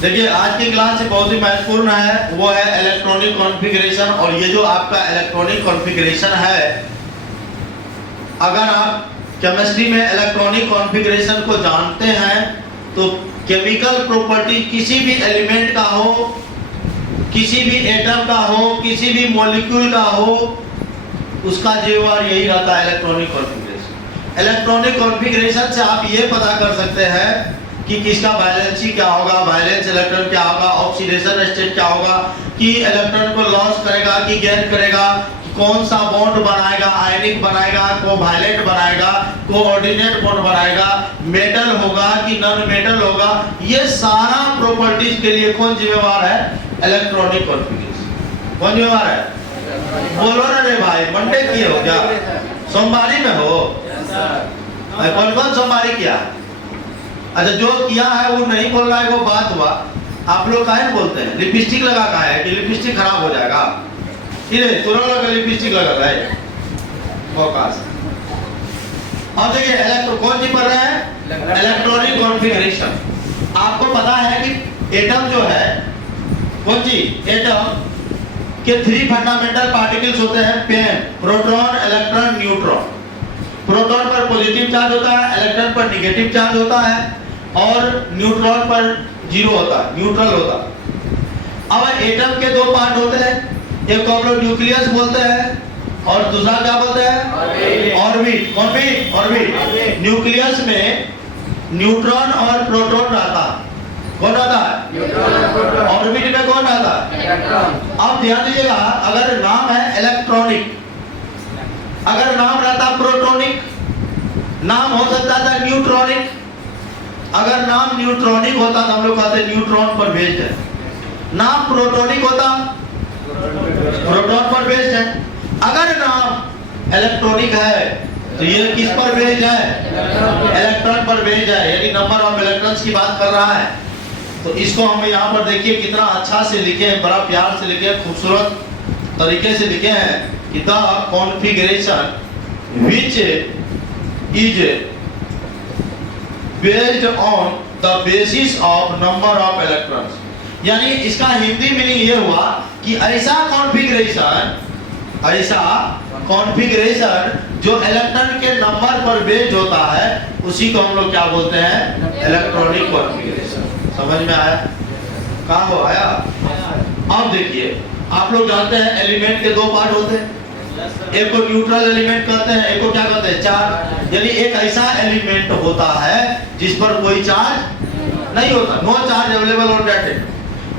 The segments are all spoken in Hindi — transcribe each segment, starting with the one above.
देखिए आज की क्लास बहुत ही महत्वपूर्ण है, वो है इलेक्ट्रॉनिक कॉन्फ़िगरेशन। और ये जो आपका इलेक्ट्रॉनिक कॉन्फ़िगरेशन है, अगर आप केमिस्ट्री में इलेक्ट्रॉनिक कॉन्फ़िगरेशन को जानते हैं तो केमिकल प्रॉपर्टी किसी भी एलिमेंट का हो, किसी भी एटम का हो, किसी भी मॉलिक्यूल का हो, उसका जीवार यही रहता है इलेक्ट्रॉनिक कॉन्फ़िगरेशन। इलेक्ट्रॉनिक कॉन्फ़िगरेशन से आप ये पता कर सकते हैं कि किसका वैलेंसी क्या होगा, वैलेंस इलेक्ट्रॉन क्या होगा, ऑक्सीडेशन स्टेट क्या होगा, कि इलेक्ट्रॉन को लॉस करेगा कि गेन करेगा, कि कौन सा बॉन्ड बनाएगा, आयनिक बनाएगा, कोवैलेंट बनाएगा, कोऑर्डिनेट बॉन्ड बनाएगा, मेटल होगा कि नॉन मेटल होगा। ये सारा प्रॉपर्टीज के लिए कौन जिम्मेवार है? Electronic configuration. कौन जिम्मेवार है? बोलो ना रे भाई, मंडे किए हो क्या? सोमवारी में हो? कौन कौन सोमवारी किया? अच्छा, जो किया है वो नहीं बोल रहा है, वो बात हुआ। आप लोग काहे बोलते हैं? लिपस्टिक लगा का है कि लिपस्टिक खराब हो जाएगा? इन्हें तुरंत लगा लिपस्टिक लगा है फोकस। अब देखिए इलेक्ट्रो कौन सी पढ़ रहे हैं? Electronic configuration. आपको पता है कि एटम जो है, कौन सी एटम के 3 फंडामेंटल पार्टिकल्स होते हैं, पेन, प्रोटॉन, इलेक्ट्रॉन, न्यूट्रॉन। प्रोटॉन पर पॉजिटिव चार्ज होता है, इलेक्ट्रॉन पर नेगेटिव चार्ज होता है और न्यूट्रॉन पर जीरो होता है, न्यूट्रल होता है। अब एटम के 2 पार्ट होते हैं, एक को हम लोग न्यूक्लियस बोलते हैं और दूसरा क्या बोलते हैं? ऑर्बिट। कौन भी? ऑर्बिट। न्यूक्लियस में न्यूट्रॉन और प्रोटॉन रहता है। कौन रहता है? ऑर्बिट में कौन रहता है? अब ध्यान दीजिएगा, अगर नाम है इलेक्ट्रॉनिक, अगर नाम रहता प्रोटॉनिक, नाम हो सकता था न्यूट्रॉनिक। अगर नाम न्यूट्रॉनिक होता तो हम लोग कहते न्यूट्रॉन पर बेस्ड है। नाम प्रोटॉनिक होता, प्रोटॉन पर बेस्ड है। अगर नाम इलेक्ट्रॉनिक है तो ये किस पर बेस्ड है? इलेक्ट्रॉन पर बेस्ड है, यानी नंबर ऑफ इलेक्ट्रॉन्स की बात कर रहा है। तो इसको हम यहाँ पर देखिए कितना अच्छा से लिखे हैं, बड़ा प्यार से लिखे हैं, खूबसूरत तरीके से लिखे हैं कि the configuration which is based on the basis of number of electrons. यानी इसका हिंदी मीनिंग ये हुआ कि ऐसा कॉन्फ़िगरेशन जो इलेक्ट्रॉन के नंबर पर बेस्ड होता है, उसी को हम लोग क्या बोलते हैं? Electronic configuration. समझ में आया? कहाँ हो आया? अब देखिए, आप लोग जानते हैं एलिमेंट के 2 पार्ट होते हैं, एक को न्यूट्रल एलिमेंट कहते हैं, एक को क्या कहते हैं? चार्ज। यानी एक ऐसा एलिमेंट होता है जिस पर कोई चार्ज नहीं होता, no charge available on that atom.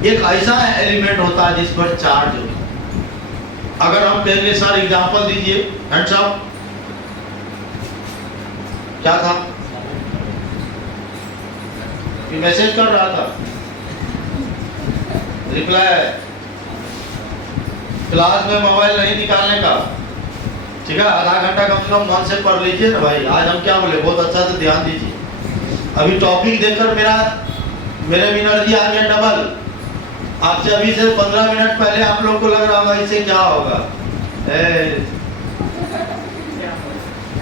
एक ऐसा एलिमेंट होता है जिस पर चार्ज होता है। अगर हम कहेंगे सर एग्जांपल दीजिए, हैंड्स अप, क्या था? ये मैसेज कर रहा था, रिप्लाई। क्लास में मोबाइल नहीं निकालने का, ठीक है? आधा घंटा कम से कम मन से पढ़ लीजिए ना भाई। आज हम क्या बोले, बहुत अच्छा से ध्यान दीजिए। अभी टॉपिक देखकर मेरे एनर्जी आ गया डबल। आपसे अभी से 15 मिनट पहले आप लोग को लग रहा होगा इससे क्या होगा।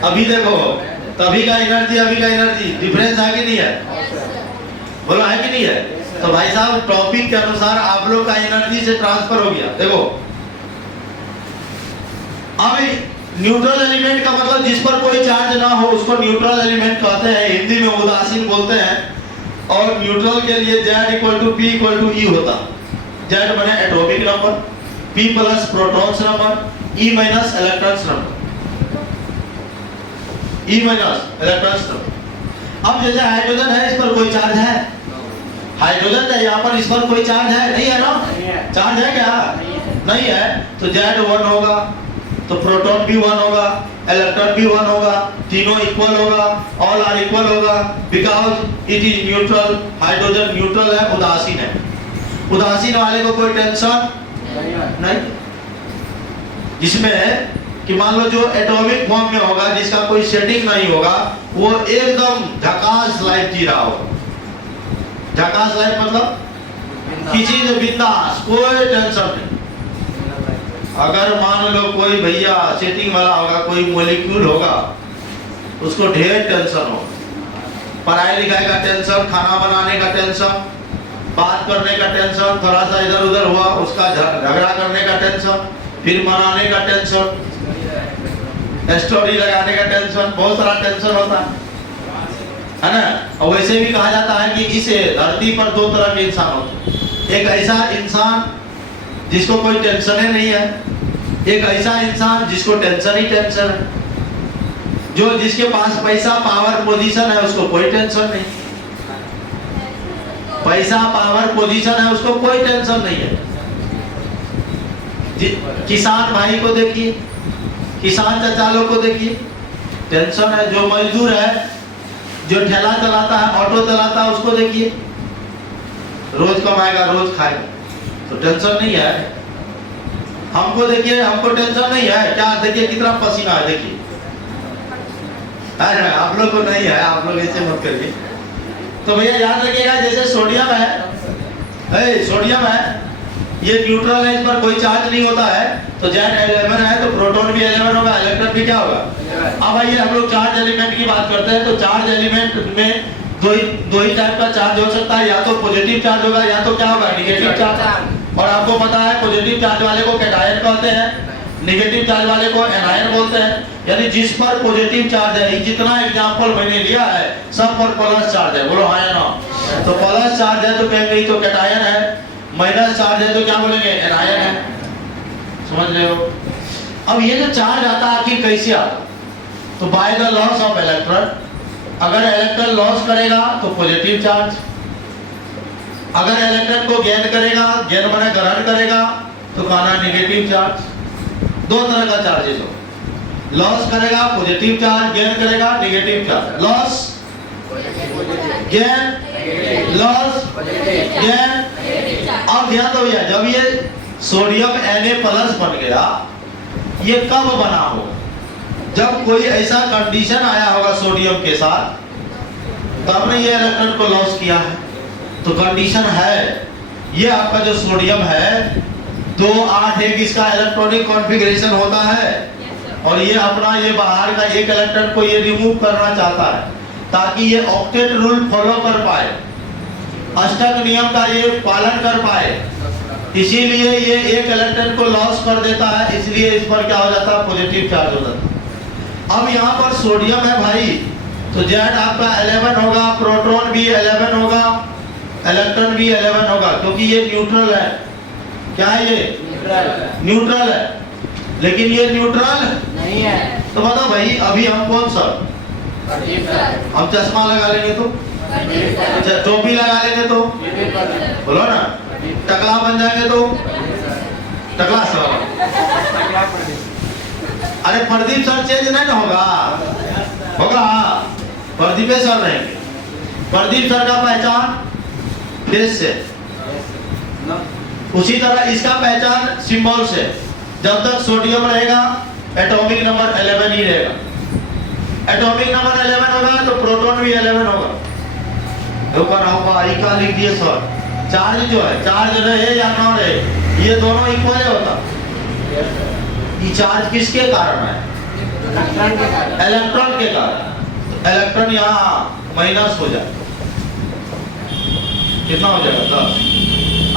अभी देखो, तभी का एनर्जी अभी का एनर्जी डिफरेंस है कि नहीं है? बोलो है कि नहीं है? तो भाई साहब टॉपिक के अनुसार आप लोग का एनर्जी से ट्रांसफर हो गया। देखो अभी न्यूट्रल एलिमेंट का मतलब जिस पर कोई चार्ज ना हो उसको न्यूट्रल एलिमेंट कहते हैं, हिंदी में उदासीन बोलते हैं। और न्यूट्रल के लिए Z = P = E होता। Z बने atomic number, P + protons number, E - electrons number, E - electrons number. अब जैसे हाइड्रोजन है, इस पर कोई चार्ज है? हाइड्रोजन है यहाँ पर, इस पर कोई चार्ज है? नहीं है ना? चार्ज है क्या? नहीं है। तो Z 1 होगा, तो प्रोटॉन भी 1 होगा, इलेक्ट्रॉन भी 1 होगा, तीनों इक्वल होगा, ऑल आर इक्वल होगा, because it is neutral. Hydrogen neutral है, उदासीन है। उदासीन वाले को कोई टेंशन नहीं, जिसमें कि मान लो जो एटॉमिक फॉर्म में होगा, जिसका कोई सेटिंग नहीं होगा, वो एकदम झकास लाइफ जी रहा होगा। झकास लाइफ मतलब किसी से बिंदास, कोई टेंशन नहीं। अगर मान लो कोई भैया सेटिंग वाला होगा, कोई मॉलिक्यूल होगा, उसको ढेर टेंशन होगा। पढ़ाई लिखाई का टेंशन, खाना बनाने का टेंशन, बात करने का टेंशन, थोड़ा सा इधर उधर हुआ उसका झगड़ा करने का टेंशन, फिर मनाने का टेंशन, स्टोरी लगाने का टेंशन, बहुत सारा टेंशन होता है ना। और वैसे भी कहा जाता है कि इस धरती पर दो तरह के इंसान होते हैं। एक ऐसा इंसान जिसको कोई टेंशन ही नहीं है, एक ऐसा इंसान जिसको टेंशन ही टेंशन है। जो जिसके पास पैसा, पावर, पोजीशन है उसको कोई टेंशन नहीं। पैसा, पावर, पोजीशन है उसको कोई टेंशन नहीं है। किसान भाई को देखिए, किसान चाचा लोग को देखिए, टेंशन है। जो मजदूर है, जो ठेला चलाता है, ऑटो चलाता है, उसको देखिए, रोज कमाएगा रोज खाएगा, तो टेंशन नहीं है। हमको देखिए, हमको टेंशन नहीं है क्या? देखिए कितना पसीना है, देखिए। आप लोग को नहीं है, आप लोग ऐसे मत करिए। तो भैया याद रखिएगा, जैसे सोडियम है, सोडियम है, ये न्यूट्रल है, इस पर कोई चार्ज नहीं होता है। तो Z11 है तो प्रोटॉन भी 11 होगा, इलेक्ट्रॉन भी क्या होगा? अब आइए हम लोग चार्ज एलिमेंट की बात करते हैं। तो चार्ज एलिमेंट में दो ही टाइप का चार्ज हो सकता है, या तो पॉजिटिव चार्ज होगा या तो क्या होगा? Negative charge. और आपको पता है पॉजिटिव चार्ज वाले को कैटायन कहते हैं, निगेटिव चार्ज वाले को एनायन बोलते हैं। यानी जिस पर पॉजिटिव चार्ज है, जितना एग्जांपल मैंने लिया है सब पर प्लस चार्ज है, बोलो हाँ या ना। तो प्लस चार्ज है तो कहेंगे तो कैटायन है, माइनस चार्ज है तो क्या बोलेंगे? एनायन है। समझ रहे हो? अब ये जो चार्ज आता है आखिर कैसे आता? तो by the loss of electron. अगर इलेक्ट्रॉन लॉस करेगा तो पॉजिटिव चार्ज, अगर इलेक्ट्रॉन को गेन करेगा, गेन माने ग्रहण करेगा, तो कहना निगेटिव चार्ज। दो तरह का चार्जेस हो, लॉस करेगा पॉजिटिव चार्ज, गेन करेगा negative charge. Loss gain, loss gain. अब ध्यान दो भैया, जब ये सोडियम Na+ बन गया, ये कब बना हो? जब कोई ऐसा कंडीशन आया होगा सोडियम के साथ, तब ने ये इलेक्ट्रॉन को लॉस किया है। तो कंडीशन है, ये आपका जो सोडियम है 2 8 1 इसका इलेक्ट्रॉनिक कॉन्फ़िगरेशन होता है, और ये अपना ये बाहर का एक इलेक्ट्रॉन को ये रिमूव करना चाहता है ताकि ये ऑक्टेट रूल फॉलो कर पाए, अष्टक नियम का ये पालन कर पाए। इसीलिए ये एक इलेक्ट्रॉन को लॉस कर देता है, इसलिए इस पर क्या हो जाता है? पॉजिटिव चार्ज हो जाता है। अब यहाँ पर सोडियम है भाई, तो Z आपका 11 होगा, प्रोटॉन भी 11 होगा, इलेक्ट्रॉन भी 11 होगा, क्योंकि ये न्यूट्रल है। क्या है ये? न्यूट्रल है। लेकिन ये न्यूट्रल नहीं है। तो बताओ भाई, अभी हम कौन सा? हम चश्मा लगा लेंगे तो, टोपी लगा लेंगे तो, बोलो ना, टकला बन जाएंगे तो, टकला सर। अरे प्रदीप सर चेंज नहीं ना होगा? होगा, प्रदीप सर रहेंगे। प्रदीप सर का पहचान फेस से, उसी तरह इसका पहचान सिंबल से। जब तक सोडियम रहेगा एटॉमिक नंबर 11 ही रहेगा। एटॉमिक नंबर 11 होगा तो प्रोटॉन भी 11 होगा। का लिख दिए सर, चार्ज जो है, चार्ज रहे या ना रहे, ये दोनों इक्वल होता। ये चार्ज किसके कारण है? इलेक्ट्रॉन के कारण। इलेक्ट्रॉन यहाँ माइनस हो जाए, कितना हो जाएगा? 10।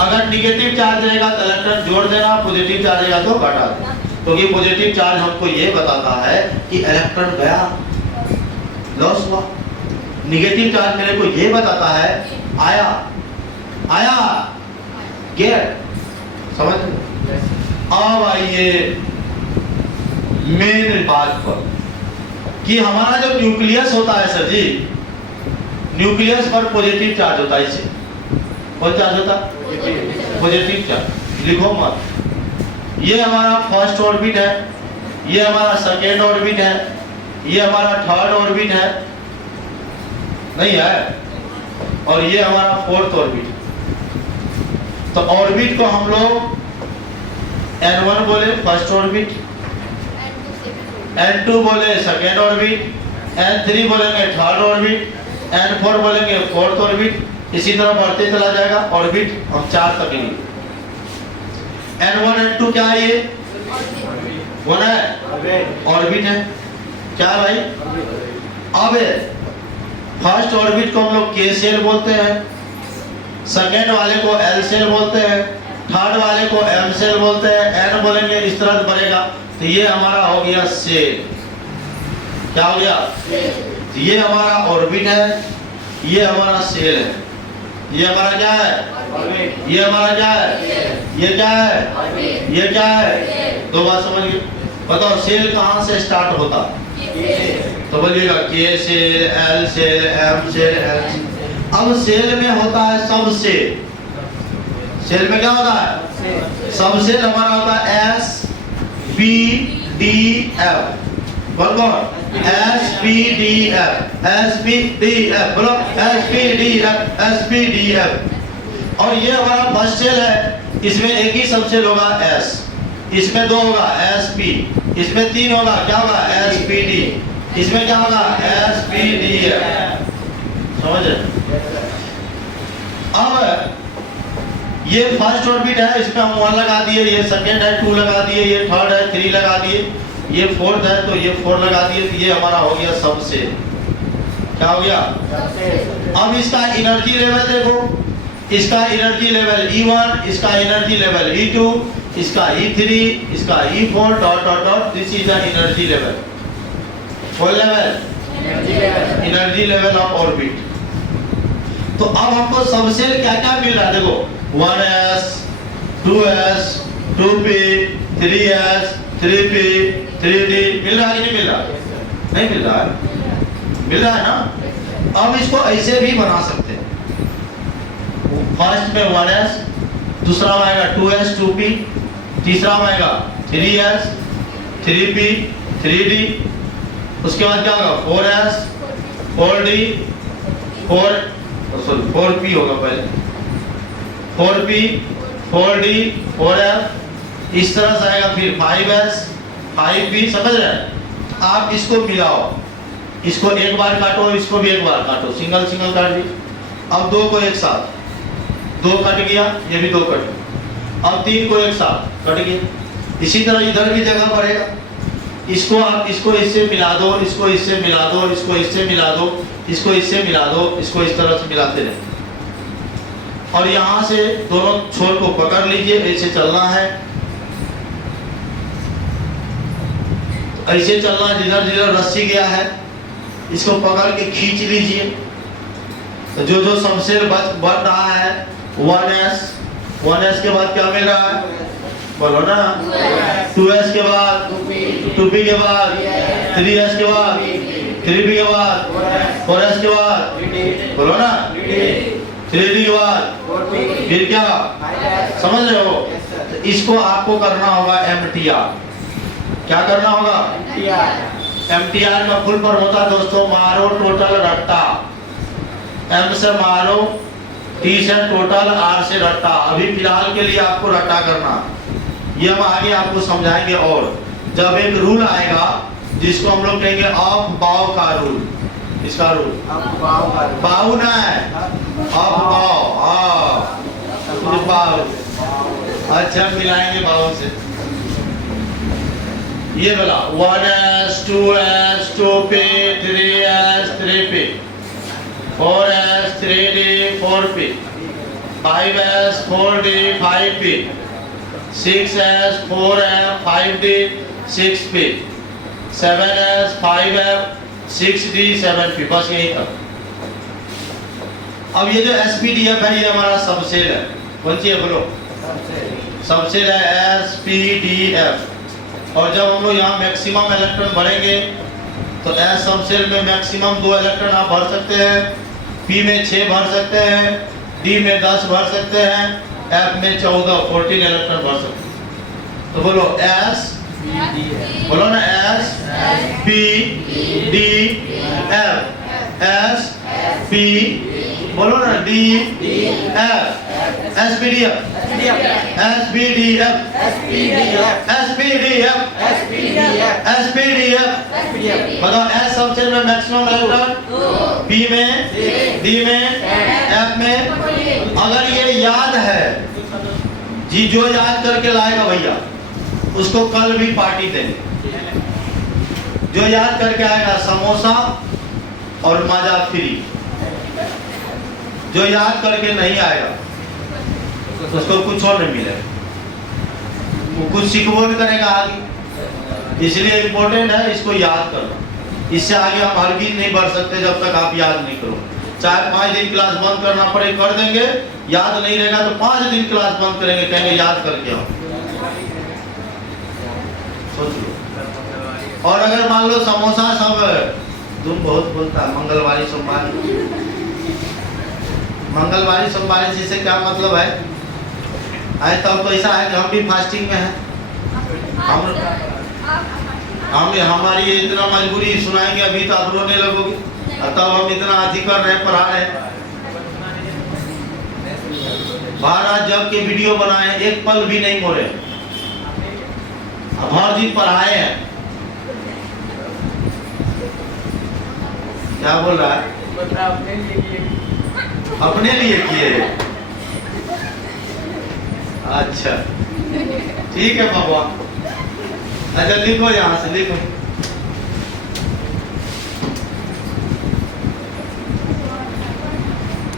अगर निगेटिव चार्ज रहेगा तो इलेक्ट्रॉन जोड़ देना, पॉजिटिव चार्ज रहेगा तो घटा देना। क्योंकि पॉजिटिव चार्ज हमको ये बताता है कि इलेक्ट्रॉन गया, लॉस हुआ। निगेटिव चार्ज मेरे को ये बताता है आया, आया, गया। समझ? अब आइए मेन बात पर कि हमारा जो न्यूक्लियस होता है सर जी, न्यूक्लियस पर पॉजिटिव चार्ज होता है। इसे कौन चार्ज होता? Positive charge. लिखो मत। ये हमारा फर्स्ट ऑर्बिट है, ये हमारा सेकेंड ऑर्बिट है, ये हमारा थर्ड ऑर्बिट है, नहीं है, और ये हमारा फोर्थ ऑर्बिट। तो ऑर्बिट को हम लोग N1 बोले फर्स्ट ऑर्बिट, N2 बोले सेकेंड ऑर्बिट, N3 बोलेंगे थर्ड ऑर्बिट, N4 बोलेंगे फोर्थ ऑर्बिट। इसी तरह बढ़ते चला जाएगा ऑर्बिट, हम 4 तक ही। N1 N2 क्या है? ये कौन है? ऑर्बिट है। क्या भाई? अब फर्स्ट ऑर्बिट को हम लोग के सेल बोलते हैं, सेकेंड वाले को एल सेल बोलते हैं, थर्ड वाले को एम सेल बोलते हैं, एन बोलेंगे, इस तरह से बनेगा। तो ये हमारा हो गया सेल। क्या हो गया? तो ये हमारा ऑर्बिट है, ये हमारा सेल है, ये हमारा क्या है? ये हमारा क्या है? ये क्या है? ये क्या है? दो बात समझ गए? बताओ सेल कहाँ से स्टार्ट होता? तो बोलिएगा K shell, L shell, M shell, L shell. अब सेल में होता है सब सेल। सेल में क्या होता है? सब सेल हमारा होता है एस पी डी एफ। बोल कौन? S p d f, s p d f, बोलो s p d f, s p d f. और ये हमारा फर्स्ट सेल है, इसमें एक ही सब सेल होगा एस, इसमें दो होगा एस पी, इसमें तीन होगा क्या होगा? एस पी डी, इसमें क्या होगा? S p d F. समझ? अब ये फर्स्ट ऑर्बिट है, इसमें हम 1 लगा दिए, ये सेकेंड है 2 लगा दिए, ये थर्ड है 3 लगा दिए, ये फोर्थ है तो ये 4 लगा दिए। तो ये हमारा हो गया सब सेल। क्या हो गया? अब इसका एनर्जी लेवल देखो, इसका एनर्जी लेवल E1, इसका एनर्जी लेवल E2, इसका E3, इसका E4 dot dot dot. This is the energy level. Full level energy level of orbit. तो अब हमको सबसेल क्या क्या मिल रहा है? देखो 1s, 2s, 2p, 3s, 3p, 3d मिल रहा है कि नहीं मिल रहा? नहीं मिल रहा है, मिल रहा है ना? अब इसको ऐसे भी बना सकते हैं। फर्स्ट में 1s, दूसरा में आएगा 2s, 2p, तीसरा में आएगा 3s, 3p, 3d, उसके बाद क्या होगा? 4s, 4d, 4p होगा पहले, 4p, 4d, 4f, इस तरह से आएगा। फिर 5s, 5p। समझ रहे हैं? आप इसको मिलाओ, इसको एक बार काटो, इसको भी एक बार काटो, सिंगल सिंगल काट दी। अब 2 को एक साथ, 2 कट गया, ये भी 2 कट गया। अब 3 को एक साथ कट गया। इसी तरह इधर भी जगह पड़ेगा। इसको आप इसको इससे मिला दो, इसको इससे मिला दो, इसको इससे मिला दो, इसको इससे मिला दो, इसको इस तरह से मिलाते रहे। और यहाँ से दोनों छोर को पकड़ लीजिए, ऐसे चलना है, ऐसे चलना है। जिधर जिधर रस्सी गया है इसको पकड़ के खींच लीजिए। तो जो जो सबसेल बन रहा है 1s, 1s के बाद क्या मिल रहा है? बोलो ना। 2s के बाद 2p के बाद 3s के बाद 3p के बाद 4s के बाद बोलो ना 3d के बाद फिर क्या? समझ रहे हो? तो इसको आपको करना होगा MTR। क्या करना होगा? MTR का फुल फॉर्म होता है दोस्तों मारो टोटल रट्टा। M से मारो, T से टोटल, R से रट्टा। अभी फिलहाल के लिए आपको रट्टा करना, ये हम आगे आपको समझाएंगे। और जब एक रूल आएगा जिसको हम लोग कहेंगे ऑफ बाव का रूल। इसका रूल बाव ना है, ऑफ बाव। हाँ बाव, अच्छा मिलाएंगे बाव से। ये बोला 1s, 2s, 2p, 3s, 3p, 4s, 3d, 4p, 5s, 4d, 5p, 6s, 4f, 5d, 6p, 7s, 5f, 6d, 7p। बस यही था। अब ये जो SPDF है ये हमारा सबसेल है। कौन सी है बोलो? सबसेल है SPDF। और जब हम लोग यहाँ मैक्सिमम इलेक्ट्रॉन भरेंगे तो S सबसेल में मैक्सिमम 2 इलेक्ट्रॉन आप भर सकते हैं, P में 6 भर सकते हैं, D में 10 भर सकते हैं, F में 14 इलेक्ट्रॉन भर सकते हैं। तो बोलो S, बोलो ना S P D F, S P, बोलो ना D F, SPDF, SPDF, SPDF, SPDF। बताओ S सबसेल में मैक्सिमम इलेक्ट्रॉन, P में, D में, F में। अगर ये याद है जी, जो याद करके लाएगा भैया उसको कल भी पार्टी देंगे। जो याद करके आएगा समोसा और माजा फ्री। जो याद करके नहीं आएगा उसको कुछ और नहीं मिलेगा, वो कुछ सीखबो नहीं करेगा आगे। इसलिए इम्पोर्टेंट है इसको याद करना। इससे आगे आप हरगिज नहीं बढ़ सकते जब तक आप याद नहीं करो। चाहे 5 दिन क्लास बंद करना पड़े कर देंगे, याद नहीं रहेगा तो 5 दिन क्लास बंद करेंगे, कहेंगे याद करके आओ। सोच लो। और अगर मान लो समोसा सब, तुम बहुत बोलता मंगलवारी सोमवारी, मंगलवारी सोमवारी से क्या मतलब है? तब तो ऐसा है कि हम भी फास्टिंग में हैं, हम हमारी इतना मजबूरी सुनाएंगे अभी तो आप रोने लगोगे, तब हम इतना अति कर रहे हैं, पढ़ा रहे हैं। महाराज जब के वीडियो बनाए एक पल भी नहीं मोड़े, अब हर दिन पढ़ाए हैं। क्या बोल रहा है? अपने लिए किए। अच्छा ठीक है बाबा, अच्छा लिखो यहाँ से लिखो।